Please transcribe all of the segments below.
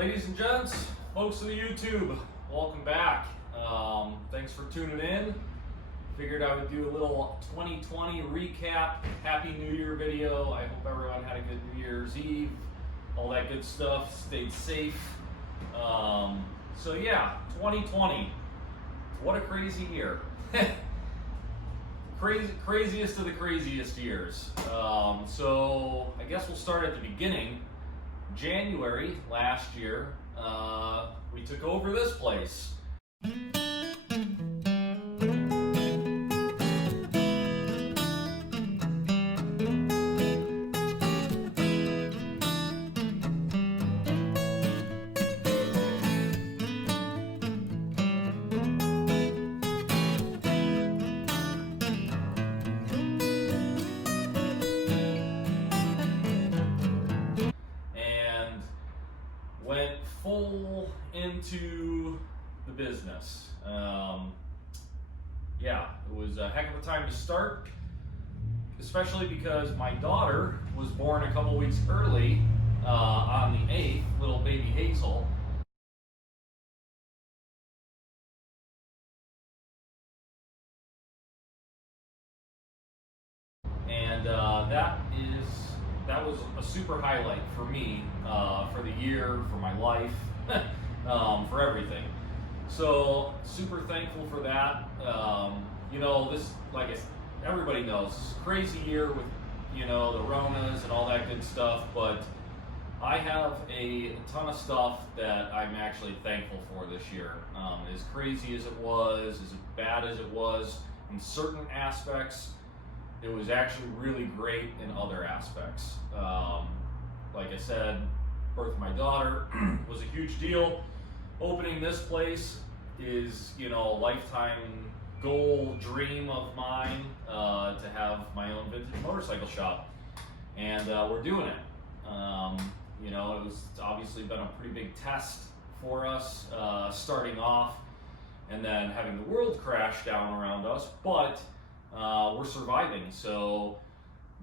Ladies and gents, folks of the YouTube, welcome back. Thanks for tuning in. Figured I would do a little 2020 recap, Happy New Year video. I hope everyone had a good New Year's Eve, all that good stuff, stayed safe. So yeah, 2020, what a crazy year. Craziest of the craziest years. So I guess we'll start at the beginning. January last year, we took over this place. Went full into the business. Yeah, it was a heck of a time to start, especially because my daughter was born a couple weeks early on the 8th, little baby Hazel. And that was a super highlight for me, for the year, for my life, for everything. So super thankful for that. This, like everybody knows, this is a crazy year with, the Ronas and all that good stuff, but I have a ton of stuff that I'm actually thankful for this year. As crazy as it was, as bad as it was in certain aspects, it was actually really great in other aspects. Like I said, birth of my daughter was a huge deal. Opening this place is, a lifetime goal, dream of mine, to have my own vintage motorcycle shop. And we're doing it. It's obviously been a pretty big test for us, starting off and then having the world crash down around us, but we're surviving. So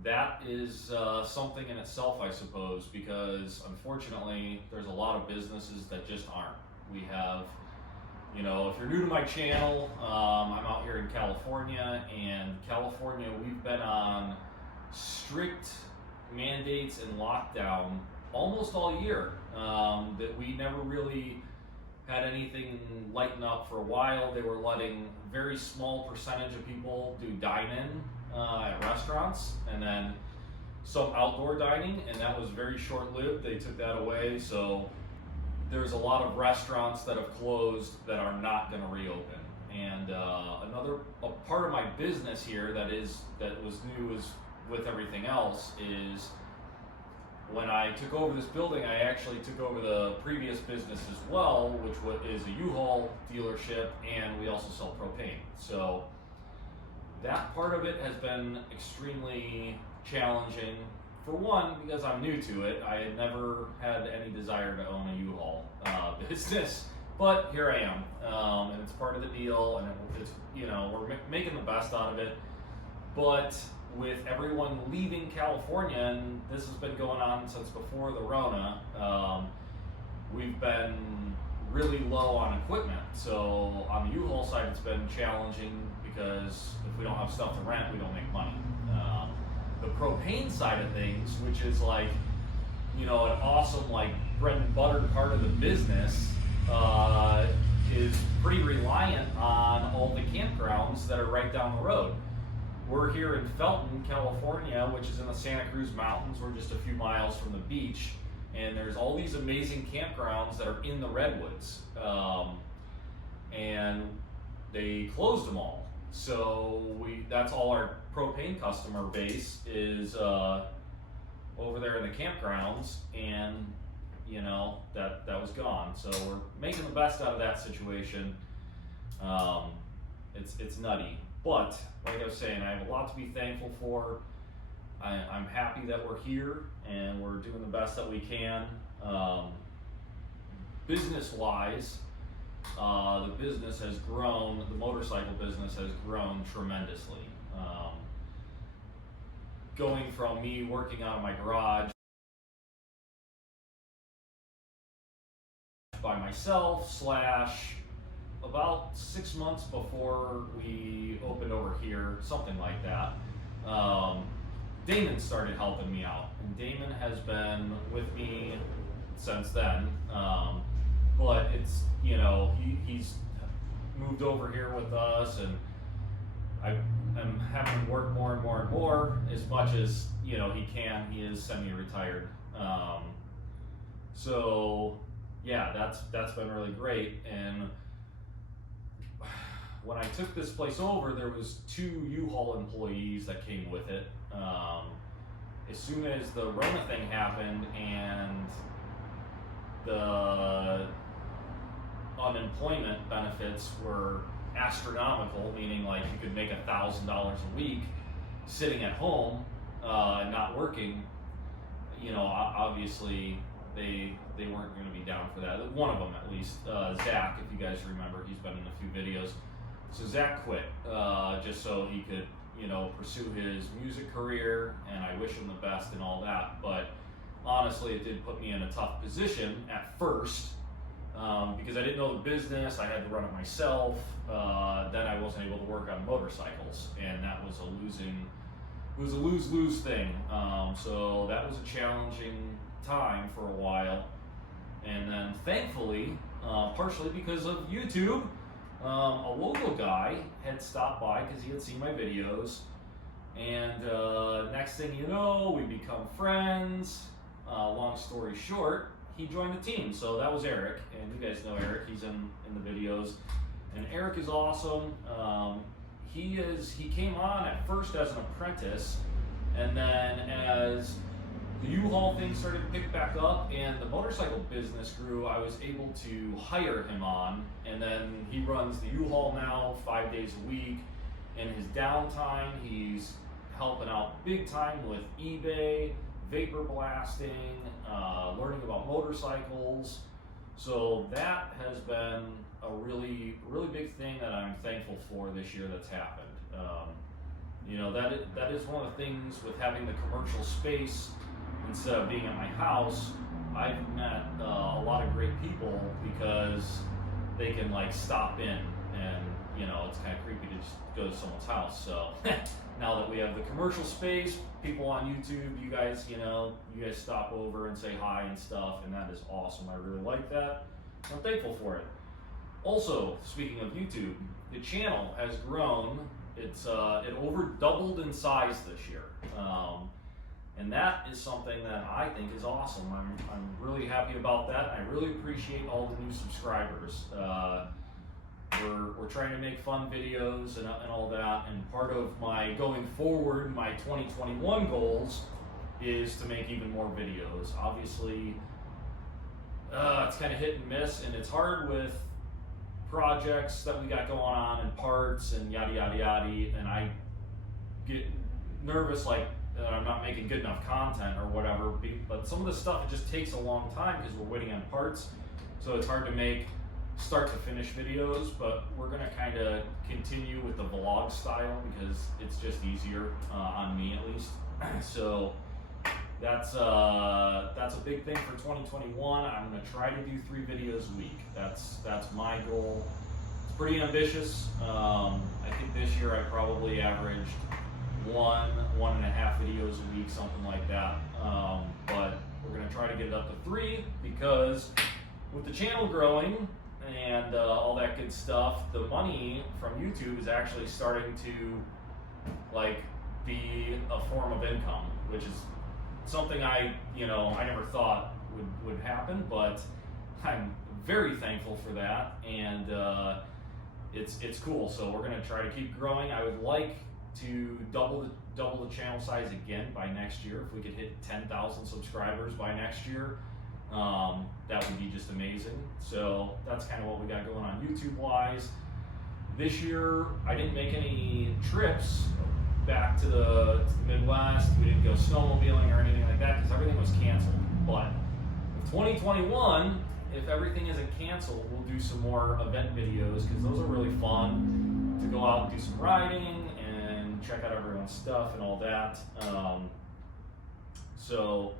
that is something in itself, I suppose, because unfortunately there's a lot of businesses that just aren't. We have, if you're new to my channel, I'm out here in California, and California, we've been on strict mandates and lockdown almost all year, that we never really had anything lighten up for a while. They were letting very small percentage of people do dine-in at restaurants, and then some outdoor dining, and that was very short-lived. They took that away, so there's a lot of restaurants that have closed that are not going to reopen. And another part of my business here that was new is with everything else is when I took over this building, I actually took over the previous business as well, which is a U-Haul dealership, and we also sell propane. So that part of it has been extremely challenging. For one, because I'm new to it, I had never had any desire to own a U-Haul business, but here I am, and it's part of the deal, and it's, we're making the best out of it. But with everyone leaving California, and this has been going on since before the Rona, we've been really low on equipment. So on the U-Haul side, it's been challenging because if we don't have stuff to rent, we don't make money. The propane side of things, which is like, an awesome bread and butter part of the business, is pretty reliant on all the campgrounds that are right down the road. We're here in Felton, California, which is in the Santa Cruz Mountains. We're just a few miles from the beach, and there's all these amazing campgrounds that are in the redwoods, and they closed them all. So that's all our propane customer base is over there in the campgrounds, and that was gone. So we're making the best out of that situation. It's nutty. But, like I was saying, I have a lot to be thankful for. I'm happy that we're here and we're doing the best that we can. Business-wise, the business has grown, the motorcycle business has grown tremendously. Going from me working out of my garage by myself slash about 6 months before we opened over here, something like that. Damon started helping me out, and Damon has been with me since then. But it's, you know, he's moved over here with us, and I'm having him work more and more and more as much as, you know, he can. He is semi-retired. So yeah, that's been really great. And when I took this place over, there was 2 U-Haul employees that came with it. As soon as the Rona thing happened and the unemployment benefits were astronomical, meaning like you could make $1,000 a week sitting at home and not working, you know, obviously they weren't going to be down for that. One of them, at least, Zach, if you guys remember, he's been in a few videos. So Zach quit just so he could, you know, pursue his music career, and I wish him the best and all that. But honestly, it did put me in a tough position at first because I didn't know the business. I had to run it myself. Then I wasn't able to work on motorcycles, and that was it was a lose-lose thing. So that was a challenging time for a while. And then thankfully, partially because of YouTube, a local guy had stopped by because he had seen my videos, and next thing you know, we become friends. Long story short, he joined the team. So that was Eric, and you guys know Eric. He's in the videos, and Eric is awesome. He came on at first as an apprentice, and then as the U-Haul thing started to pick back up and the motorcycle business grew, I was able to hire him on, and then he runs the U-Haul now 5 days a week. In his downtime, he's helping out big time with eBay, vapor blasting, learning about motorcycles. So that has been a really, really big thing that I'm thankful for this year that's happened. You know, that is one of the things with having the commercial space instead of being at my house. I've met a lot of great people because they can like stop in, and you know, it's kind of creepy to just go to someone's house. So now that we have the commercial space, people on YouTube, you guys stop over and say hi and stuff, and that is awesome. I really like that. I'm thankful for it. Also, speaking of YouTube, the channel has grown. It over doubled in size this year. And that is something that I think is awesome. I'm really happy about that. I really appreciate all the new subscribers. We're trying to make fun videos and all that. And part of my going forward, my 2021 goals is to make even more videos. Obviously, it's kind of hit and miss, and it's hard with projects that we got going on and parts and yada yada yada. And I get nervous like I'm not making good enough content or whatever, but some of the stuff, it just takes a long time because we're waiting on parts, so it's hard to make start to finish videos. But we're going to kind of continue with the vlog style because it's just easier on me at least. So that's a big thing for 2021. I'm going to try to do 3 videos a week. That's my goal. It's pretty ambitious. I think this year I probably averaged 1.5 videos a week, something like that. But we're going to try to get it up to 3 because with the channel growing and all that good stuff, the money from YouTube is actually starting to like be a form of income, which is something I never thought would happen, but I'm very thankful for that, and it's cool. So we're going to try to keep growing. I would like to double the channel size again by next year. If we could hit 10,000 subscribers by next year, that would be just amazing. So that's kind of what we got going on YouTube wise. This year I didn't make any trips back to the Midwest. We didn't go snowmobiling or anything like that because everything was canceled. But with 2021, if everything isn't canceled, we'll do some more event videos because those are really fun to go out and do some riding and check out everyone's stuff and all that. So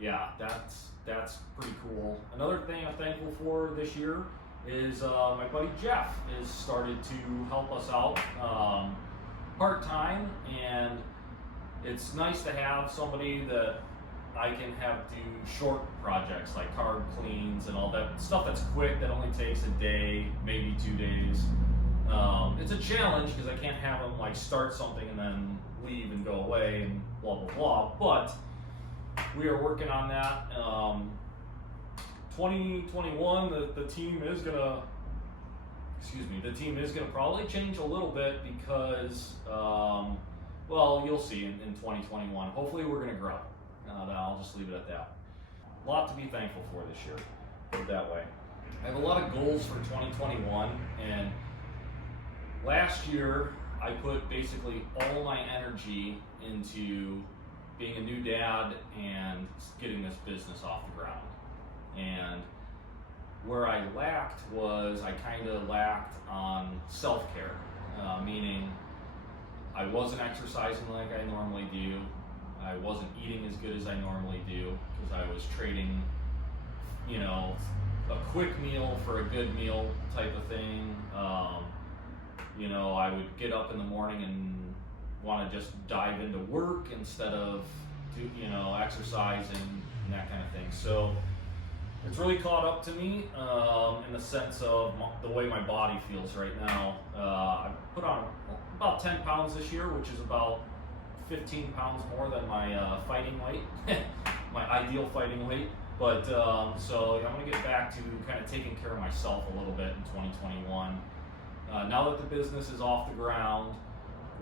yeah, that's pretty cool. Another thing I'm thankful for this year is my buddy Jeff has started to help us out part-time, and it's nice to have somebody that I can have do short projects like carb cleans and all that stuff that's quick, that only takes a day, maybe 2 days. It's a challenge because I can't have them like start something and then leave and go away and blah blah blah, but we are working on that. 2021, the team is gonna, the team is gonna probably change a little bit because, well, you'll see in 2021. Hopefully, we're gonna grow. I'll just leave it at that. A lot to be thankful for this year. Put it that way. I have a lot of goals for 2021, and last year I put basically all my energy into being a new dad and getting this business off the ground. And where I lacked was I kind of lacked on self-care, meaning I wasn't exercising like I normally do. I wasn't eating as good as I normally do because I was trading, a quick meal for a good meal type of thing. I would get up in the morning and want to just dive into work instead of exercising and that kind of thing. So it's really caught up to me in the sense of the way my body feels right now. I put on about 10 pounds this year, which is about 15 pounds more than my fighting weight, my ideal fighting weight. But so I'm going to get back to kind of taking care of myself a little bit in 2021. Now that the business is off the ground,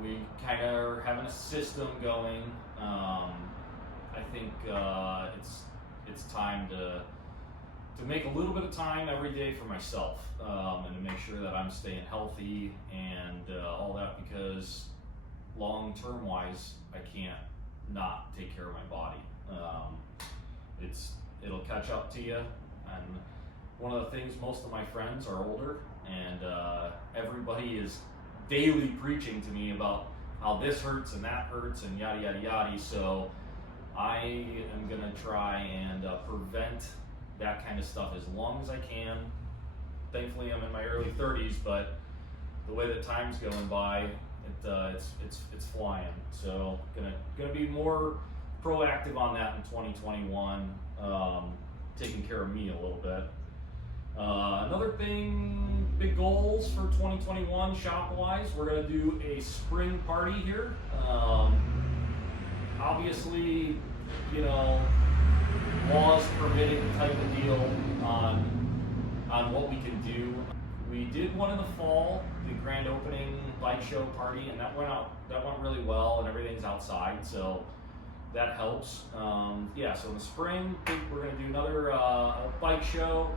we kind of are having a system going. I think it's time to make a little bit of time every day for myself, and to make sure that I'm staying healthy and all that, because long-term wise, I can't not take care of my body. It'll catch up to you, and one of the things, most of my friends are older, and everybody is daily preaching to me about how this hurts and that hurts and yada yada yada. So I am gonna try and prevent that kind of stuff as long as I can. Thankfully, I'm in my early 30s, but the way that time's going by, it's flying. So gonna be more proactive on that in 2021, taking care of me a little bit. Another thing, big goals for 2021 shop-wise, we're gonna do a spring party here. Obviously, laws permitting type of deal on what we can do. We did one in the fall, the grand opening bike show party, and that went really well, and everything's outside, so that helps. So in the spring, I think we're gonna do another bike show,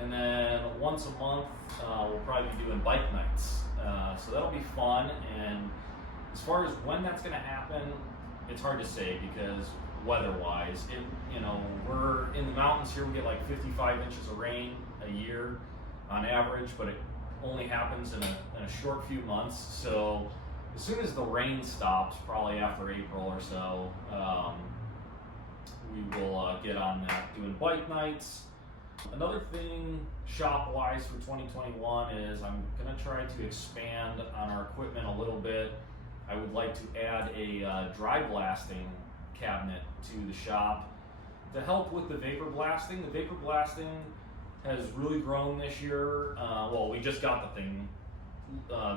and then once a month we'll probably be doing bike nights. So that'll be fun. And as far as when that's gonna happen, it's hard to say because weather-wise, we're in the mountains here. We get like 55 inches of rain a year on average, but it only happens in a short few months. So as soon as the rain stops, probably after April or so, we will get on that, doing bike nights. Another thing shop-wise for 2021 is I'm going to try to expand on our equipment a little bit. I would like to add a dry blasting cabinet to the shop to help with the vapor blasting. The vapor blasting has really grown this year. We just got the thing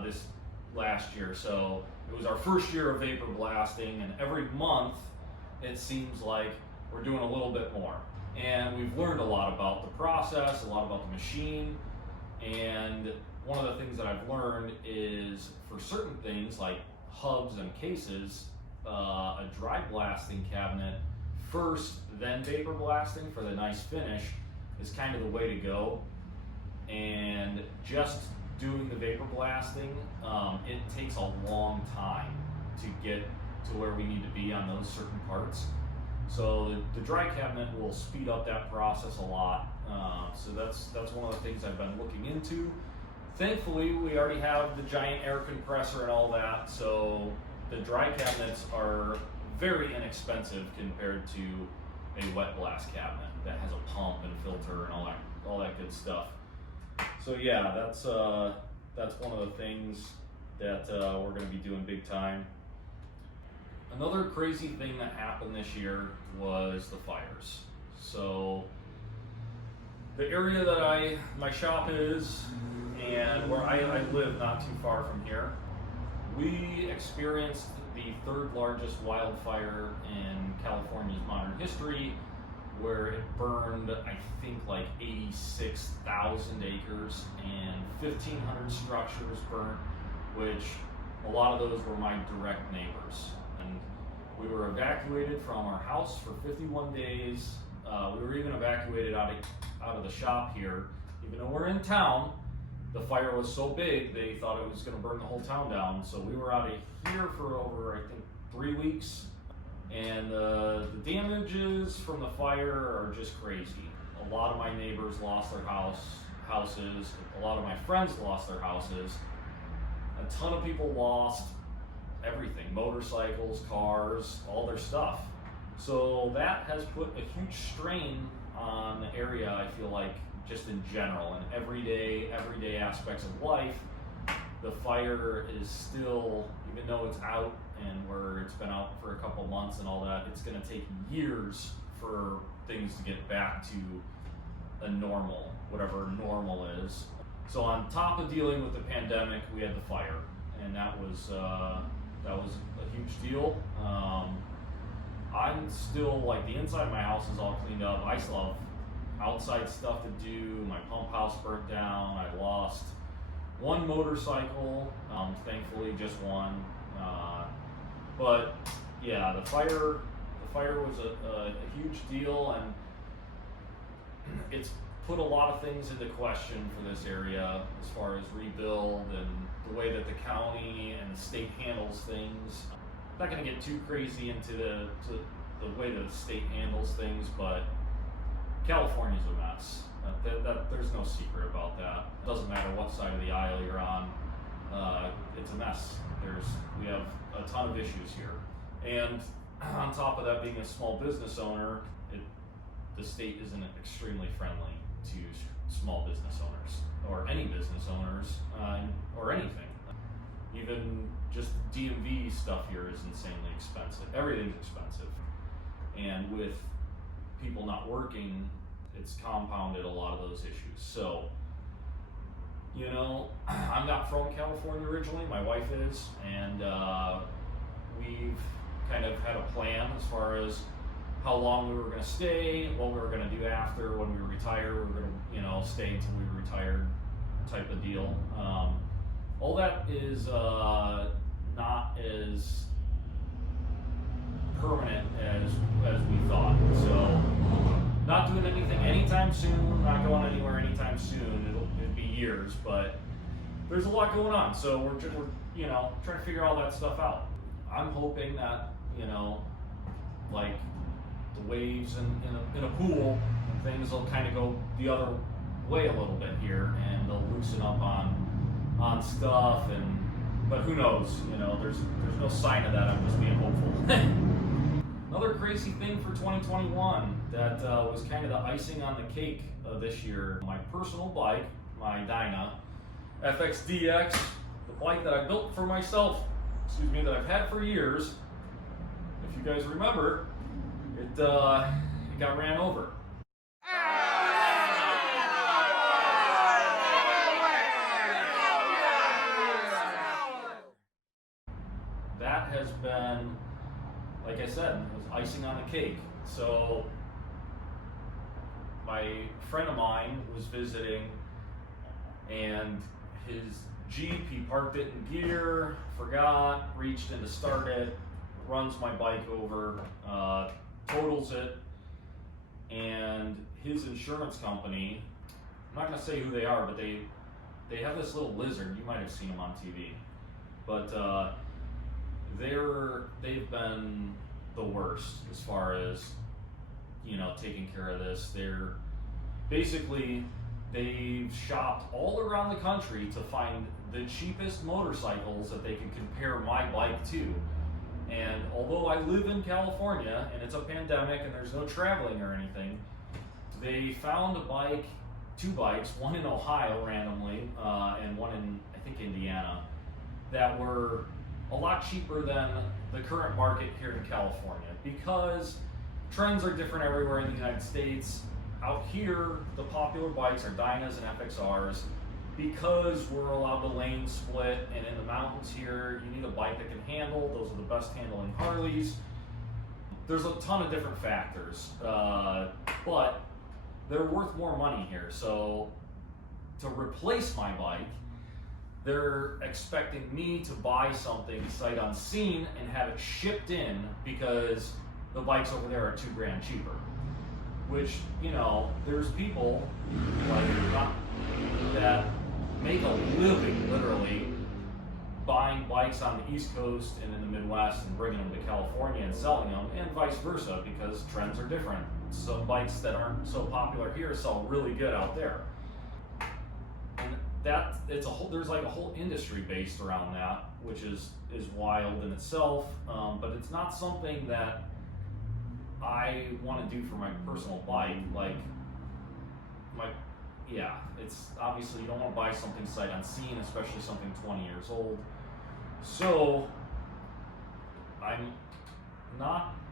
this last year, so it was our first year of vapor blasting, and every month it seems like we're doing a little bit more. And we've learned a lot about the process, a lot about the machine, and one of the things that I've learned is for certain things like hubs and cases, a dry blasting cabinet first, then vapor blasting for the nice finish is kind of the way to go. And just doing the vapor blasting, it takes a long time to get to where we need to be on those certain parts. So the dry cabinet will speed up that process a lot. So that's one of the things I've been looking into. Thankfully, we already have the giant air compressor and all that, so the dry cabinets are very inexpensive compared to a wet blast cabinet that has a pump and filter and all that good stuff. So yeah, that's one of the things that we're going to be doing big time. Another crazy thing that happened this year was the fires. So the area that my shop is and where I live not too far from here, we experienced the third largest wildfire in California's modern history, where it burned, I think, like 86,000 acres and 1,500 structures burnt, which a lot of those were my direct neighbors. And we were evacuated from our house for 51 days. We were even evacuated out of the shop here. Even though we're in town, the fire was so big, they thought it was going to burn the whole town down. So we were out of here for over, I think, 3 weeks. And the damages from the fire are just crazy. A lot of my neighbors lost their houses. A lot of my friends lost their houses. A ton of people lost everything, motorcycles, cars, all their stuff. So that has put a huge strain on the area, I feel like, just in general, and everyday aspects of life. The fire is still, even though it's out and where it's been out for a couple months and all that, it's going to take years for things to get back to a normal, whatever normal is. So on top of dealing with the pandemic, we had the fire, and that was a huge deal. I'm still, like, the inside of my house is all cleaned up. I still have outside stuff to do. My pump house burnt down. I lost one motorcycle, thankfully just one. But yeah, the fire was a huge deal, and it's put a lot of things into question for this area as far as rebuild and the way that the county and the state handles things. I'm not going to get too crazy into the way that the state handles things, but California's a mess. There's no secret about that. It doesn't matter what side of the aisle you're on. It's a mess. We have a ton of issues here. And on top of that, being a small business owner, the state isn't extremely friendly to small business owners, or any business owners, or anything. Even just DMV stuff here is insanely expensive. Everything's expensive. And with people not working, it's compounded a lot of those issues. So, you know, I'm not from California originally, my wife is, and we've kind of had a plan as far as how long we were going to stay, what we were going to do after. When we retire, we were going to, you know, stay until we retired, type of deal. All that is not as permanent as we thought. So, not doing anything anytime soon, not going anywhere anytime soon. It'll be years, but there's a lot going on. So we're you know, trying to figure all that stuff out. I'm hoping that, you know, like the waves in a pool, things will kind of go the other way a little bit here, and they'll loosen up on stuff. But who knows? You know, there's no sign of that. I'm just being hopeful. Another crazy thing for 2021 that was kind of the icing on the cake this year. My personal bike, my Dyna FXDX, the bike that I built for myself, that I've had for years. If you guys remember, it got ran over. That has been, like I said, it was icing on the cake. So my friend of mine was visiting, and his Jeep, he parked it in gear, forgot, reached in to start it, runs my bike over, totals it, and his insurance company, I'm not going to say who they are, but they have this little lizard. You might have seen them on TV. But they've been the worst as far as, you know, taking care of this. They've shopped all around the country to find the cheapest motorcycles that they can compare my bike to. And although I live in California and it's a pandemic and there's no traveling or anything, they found a bike, 2 bikes, one in Ohio randomly, and one in, I think, Indiana, that were a lot cheaper than the current market here in California, because trends are different everywhere in the United States. Out here, the popular bikes are Dynas and FXRs. Because we're allowed to lane split, and in the mountains here, you need a bike that can handle. Those are the best handling Harleys. There's a ton of different factors, but they're worth more money here. So to replace my bike, they're expecting me to buy something sight unseen and have it shipped in because the bikes over there are $2,000 cheaper. Which, you know, there's people like that make a living literally buying bikes on the East Coast and in the Midwest and bringing them to California and selling them, and vice versa, because trends are different. Some bikes that aren't so popular here sell really good out there. And there's like a whole industry based around that, which is wild in itself, but it's not something that I want to do for my personal bike. It's obviously you don't want to buy something sight unseen, especially something 20 years old. So I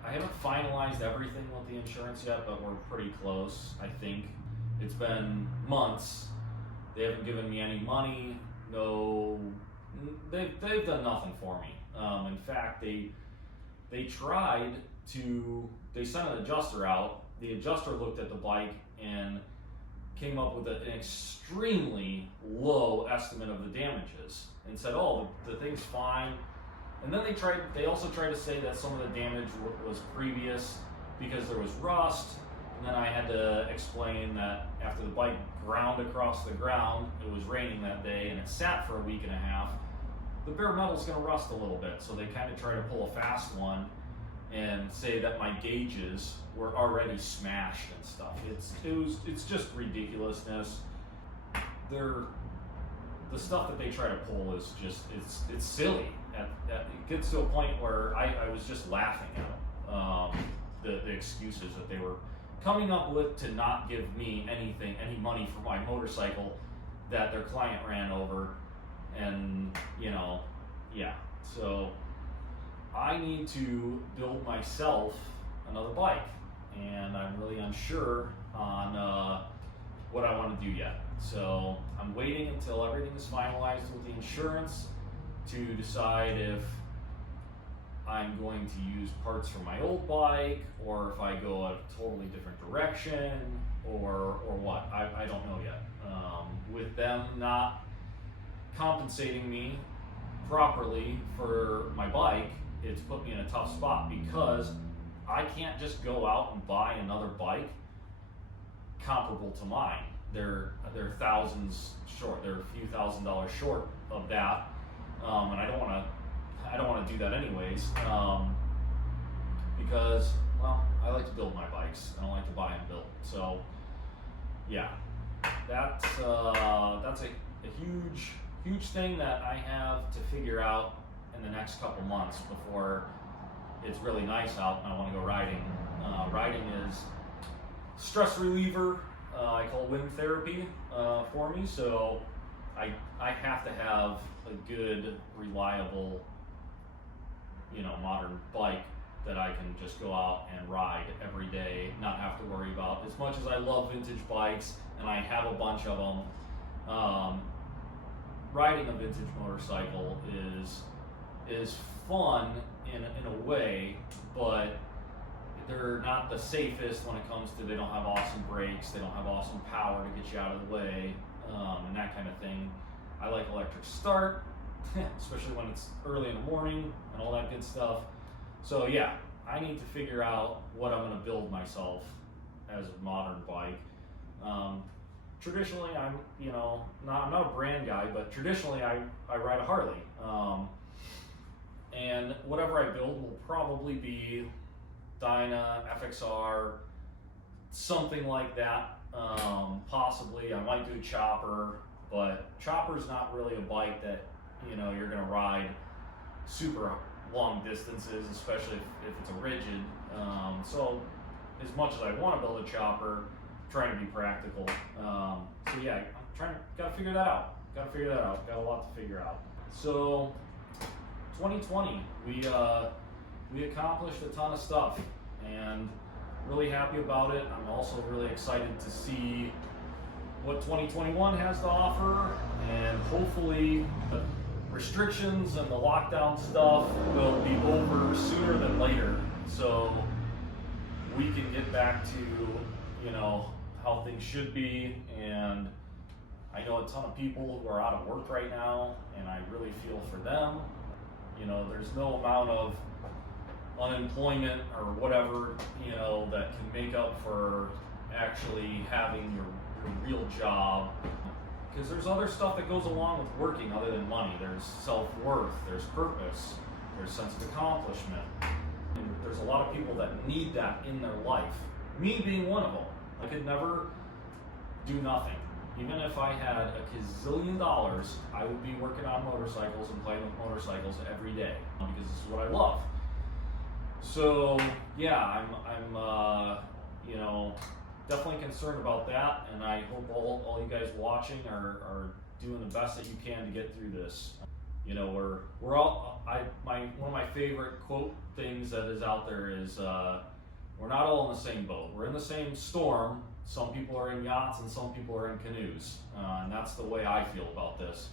haven't finalized everything with the insurance yet, but we're pretty close. I think it's been months. They haven't given me any money. No, they've done nothing for me. In fact, they tried to. They sent an adjuster out. The adjuster looked at the bike and came up with an extremely low estimate of the damages and said, "Oh, the thing's fine." And then they also tried to say that some of the damage was previous because there was rust. And then I had to explain that after the bike ground across the ground, it was raining that day and it sat for a week and a half, the bare metal's going to rust a little bit. So they kind of try to pull a fast one and say that my gauges were already smashed and stuff. It's just ridiculousness. The stuff that they try to pull is just it's silly. It gets to a point where I was just laughing at them. The excuses that they were coming up with to not give me any money for my motorcycle that their client ran over, and so I need to build myself another bike, and I'm really unsure on what I want to do yet. So I'm waiting until everything is finalized with the insurance to decide if I'm going to use parts from my old bike, or if I go a totally different direction, or what. I don't know yet. With them not compensating me properly for my bike, it's put me in a tough spot, because I can't just go out and buy another bike comparable to mine. They're thousands short. They're a few $1,000s short of that, and I don't want to do that anyways, because, well, I like to build my bikes. I don't like to buy and build. So yeah, that's a huge thing that I have to figure out in the next couple months before it's really nice out and I want to go riding. Riding is stress reliever. I call wind therapy for me. So I have to have a good, reliable, modern bike that I can just go out and ride every day, not have to worry about. As much as I love vintage bikes, and I have a bunch of them, riding a vintage motorcycle is fun in a way, but they're not the safest when it comes to, they don't have awesome brakes, they don't have awesome power to get you out of the way, and that kind of thing. I like electric start, especially when it's early in the morning and all that good stuff. So yeah, I need to figure out what I'm going to build myself as a modern bike. Traditionally, I'm not a brand guy, but traditionally I ride a Harley. And whatever I build will probably be Dyna, FXR, something like that. Possibly, I might do a Chopper, but Chopper's not really a bike that you're going to ride super long distances, especially if it's a rigid. So as much as I want to build a chopper, I'm trying to be practical. So yeah, gotta figure that out. Got a lot to figure out. So 2020, we accomplished a ton of stuff, and really happy about it. I'm also really excited to see what 2021 has to offer, and hopefully the restrictions and the lockdown stuff will be over sooner than later, so we can get back to, how things should be. And I know a ton of people who are out of work right now, and I really feel for them. There's no amount of unemployment or whatever, that can make up for actually having your real job. Because there's other stuff that goes along with working other than money. There's self-worth, there's purpose, there's sense of accomplishment. And there's a lot of people that need that in their life. Me being one of them. I could never do nothing. Even if I had a gazillion dollars, I would be working on motorcycles and playing with motorcycles every day, because this is what I love. So yeah, I'm definitely concerned about that, and I hope all you guys watching are doing the best that you can to get through this. We're all, one of my favorite quote things that is out there is, we're not all in the same boat. We're in the same storm. Some people are in yachts and some people are in canoes, and that's the way I feel about this.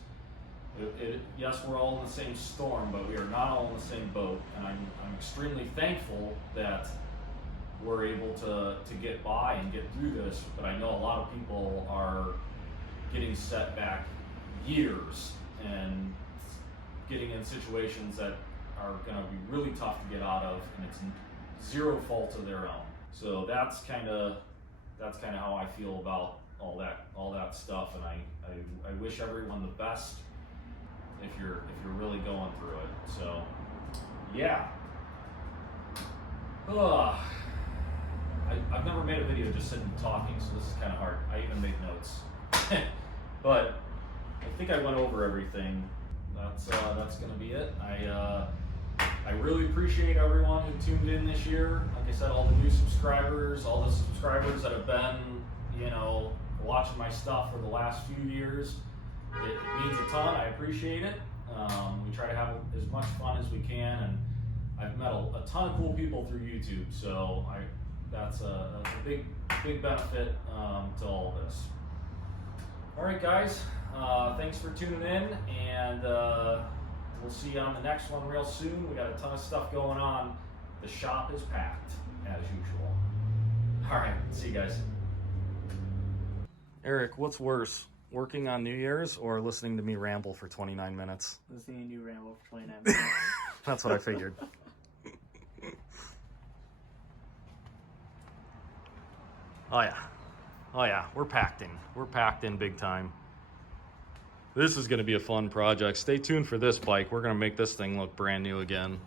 Yes, we're all in the same storm, but we are not all in the same boat, and I'm extremely thankful that we're able to get by and get through this. But I know a lot of people are getting set back years and getting in situations that are going to be really tough to get out of, and it's zero fault of their own. So that's kind of how I feel about all that stuff, and I wish everyone the best if you're really going through it. So yeah. I've never made a video just sitting talking, so this is kind of hard. I even make notes. But I think I went over everything. That's gonna be it. I really appreciate everyone who tuned in this year. Like I said, all the new subscribers, all the subscribers that have been, watching my stuff for the last few years. It means a ton. I appreciate it. We try to have as much fun as we can, and I've met a ton of cool people through YouTube. So that's a big benefit to all of this. All right, guys. Thanks for tuning in, and we'll see you on the next one real soon. We got a ton of stuff going on. The shop is packed, as usual. All right, see you guys. Eric, what's worse, working on New Year's or listening to me ramble for 29 minutes? Listening to you ramble for 29 minutes. That's what I figured. Oh yeah, we're packed in. We're packed in big time. This is going to be a fun project. Stay tuned for this bike. We're going to make this thing look brand new again.